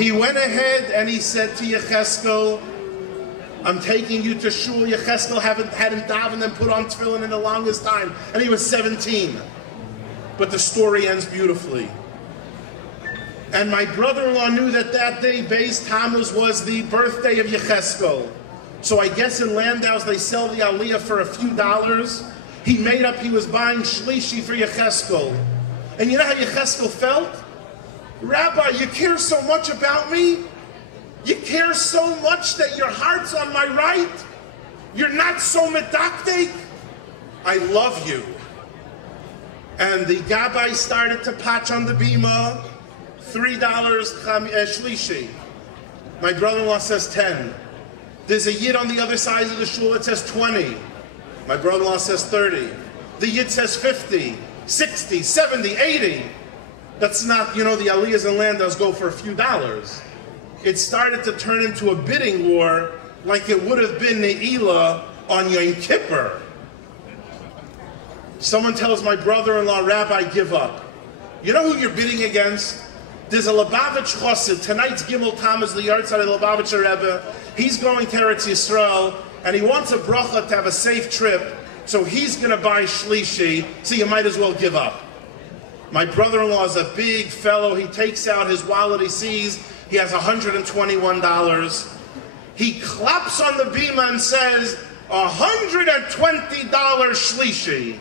He went ahead and he said to Yecheskel, I'm taking you to shul. Yecheskel hadn't davened and put on tefillin in the longest time, and he was 17. But the story ends beautifully. And my brother-in-law knew that that day, Beis Tammuz, was the birthday of Yecheskel. So I guess in Landau's they sell the aliyah for a few dollars. He made up he was buying shlishi for Yecheskel. And you know how Yecheskel felt? Rabbi, you care so much about me? You care so much that your heart's on my right? You're not so medakdek? I love you. And the gabbai started to patch on the bima, $3 shlishi. My brother-in-law says 10. There's a yid on the other side of the shul that says 20. My brother-in-law says 30. The yid says 50, 60, 70, 80. That's not, you know, the aliyahs and landau's go for a few dollars. It started to turn into a bidding war like it would have been Ne'ilah on Yom Kippur. Someone tells my brother-in-law, Rabbi, give up. You know who you're bidding against? There's a Lubavitch Chassid. Tonight's Gimel Tammuz, the yard side of the Lubavitcher Rebbe. He's going to Eretz Yisrael, and he wants a bracha to have a safe trip, so he's going to buy shlishi, so you might as well give up. My brother-in-law is a big fellow. He takes out his wallet. He sees he has $121. He claps on the bima and says, $120 shlishi.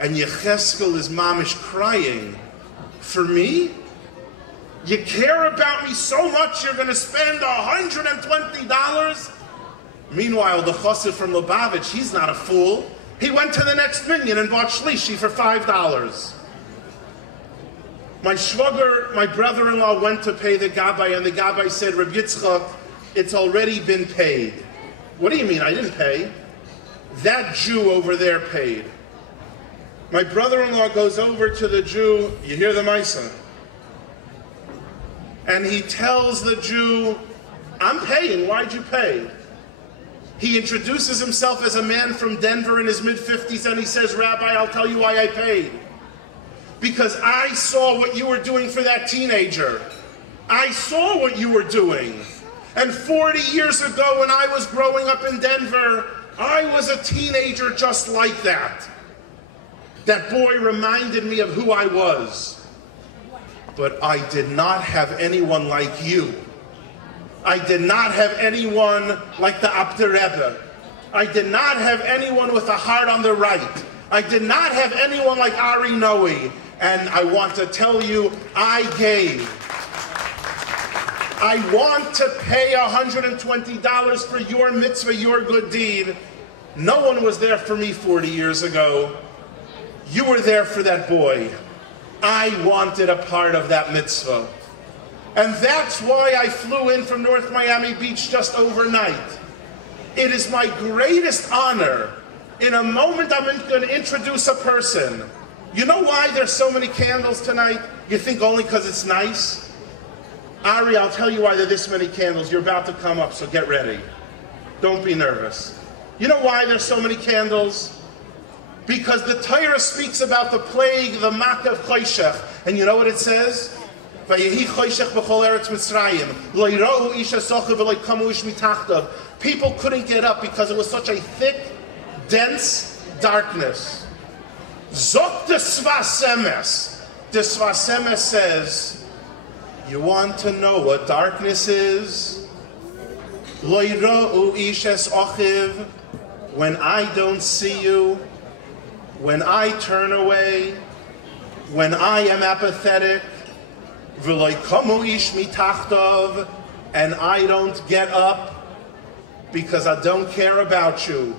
And Yecheskel is mamish crying. For me? You care about me so much you're going to spend $120? Meanwhile, the chassid from Lubavitch, he's not a fool. He went to the next minion and bought shlishi for $5. My shwager, my brother-in-law, went to pay the gabbai, and the gabbai said, Reb Yitzchak, it's already been paid. What do you mean, I didn't pay? That Jew over there paid. My brother-in-law goes over to the Jew, you hear the Maisa, and he tells the Jew, I'm paying, why'd you pay? He introduces himself as a man from Denver in his mid-50s, and he says, Rabbi, I'll tell you why I paid. Because I saw what you were doing for that teenager. I saw what you were doing. And 40 years ago when I was growing up in Denver, I was a teenager just like that. That boy reminded me of who I was. But I did not have anyone like you. I did not have anyone like the Abder Rebbe. I did not have anyone with a heart on the right. I did not have anyone like Ari Noe. And I want to tell you, I gave. I want to pay $120 for your mitzvah, your good deed. No one was there for me 40 years ago. You were there for that boy. I wanted a part of that mitzvah. And that's why I flew in from North Miami Beach just overnight. It is my greatest honor. In a moment, I'm going to introduce a person. You know why there's so many candles tonight? You think only because it's nice? Ari, I'll tell you why there are this many candles. You're about to come up, so get ready. Don't be nervous. You know why there's so many candles? Because the Torah speaks about the plague, the Makav Choshech. And you know what it says? Vayehi Choshech b'chol Eretz Mitzrayim. Lo yirohu ish hasochav v'lo yikamu ish mitachtav. People couldn't get up because it was such a thick, dense darkness. Zok de Sfas Emes. The Sfas Emes says, you want to know what darkness is? Lo yirohu ish hasochav. When I don't see you, when I turn away, when I am apathetic, v'lo yikamu ish mitachtav, and I don't get up because I don't care about you.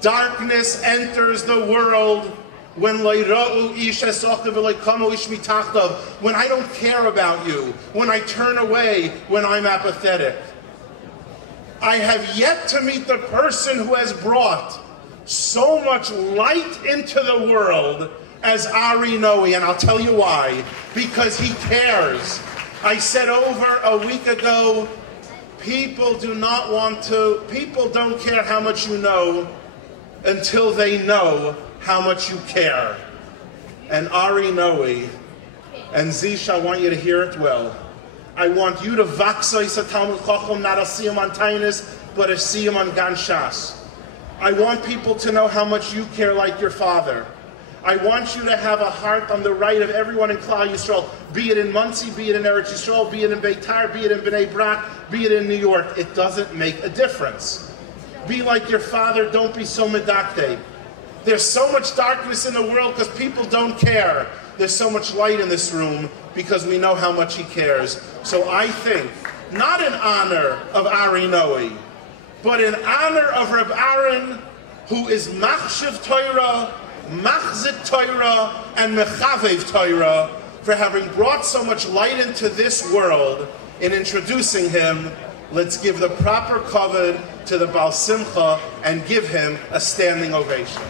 Darkness enters the world when lo yira'u ish hasochav v'lo yikamu ish mitachtav, when I don't care about you, when I turn away, when I'm apathetic. I have yet to meet the person who has brought so much light into the world as Ari Noe, and I'll tell you why. Because he cares. I said over a week ago, people don't care how much you know until they know how much you care. And Ari Noe, and Zyshe, I want you to hear it well. I want you to vaxois a Talmud Chacham, not a siyam on Tainis, but a siyam on Gan Shas. I want people to know how much you care like your father. I want you to have a heart on the right of everyone in Klal Yisrael, be it in Muncie, be it in Eretz Yisrael, be it in Beitar, be it in Bnei Brak, be it in New York. It doesn't make a difference. Be like your father, don't be so medakte. There's so much darkness in the world because people don't care. There's so much light in this room because we know how much he cares. So I think, not in honor of Ari Noe, but in honor of Reb Aaron, who is Machshav Torah, Machzik Torah, and Mechavev Torah, for having brought so much light into this world. In introducing him, let's give the proper kavod to the Baal Simcha and give him a standing ovation.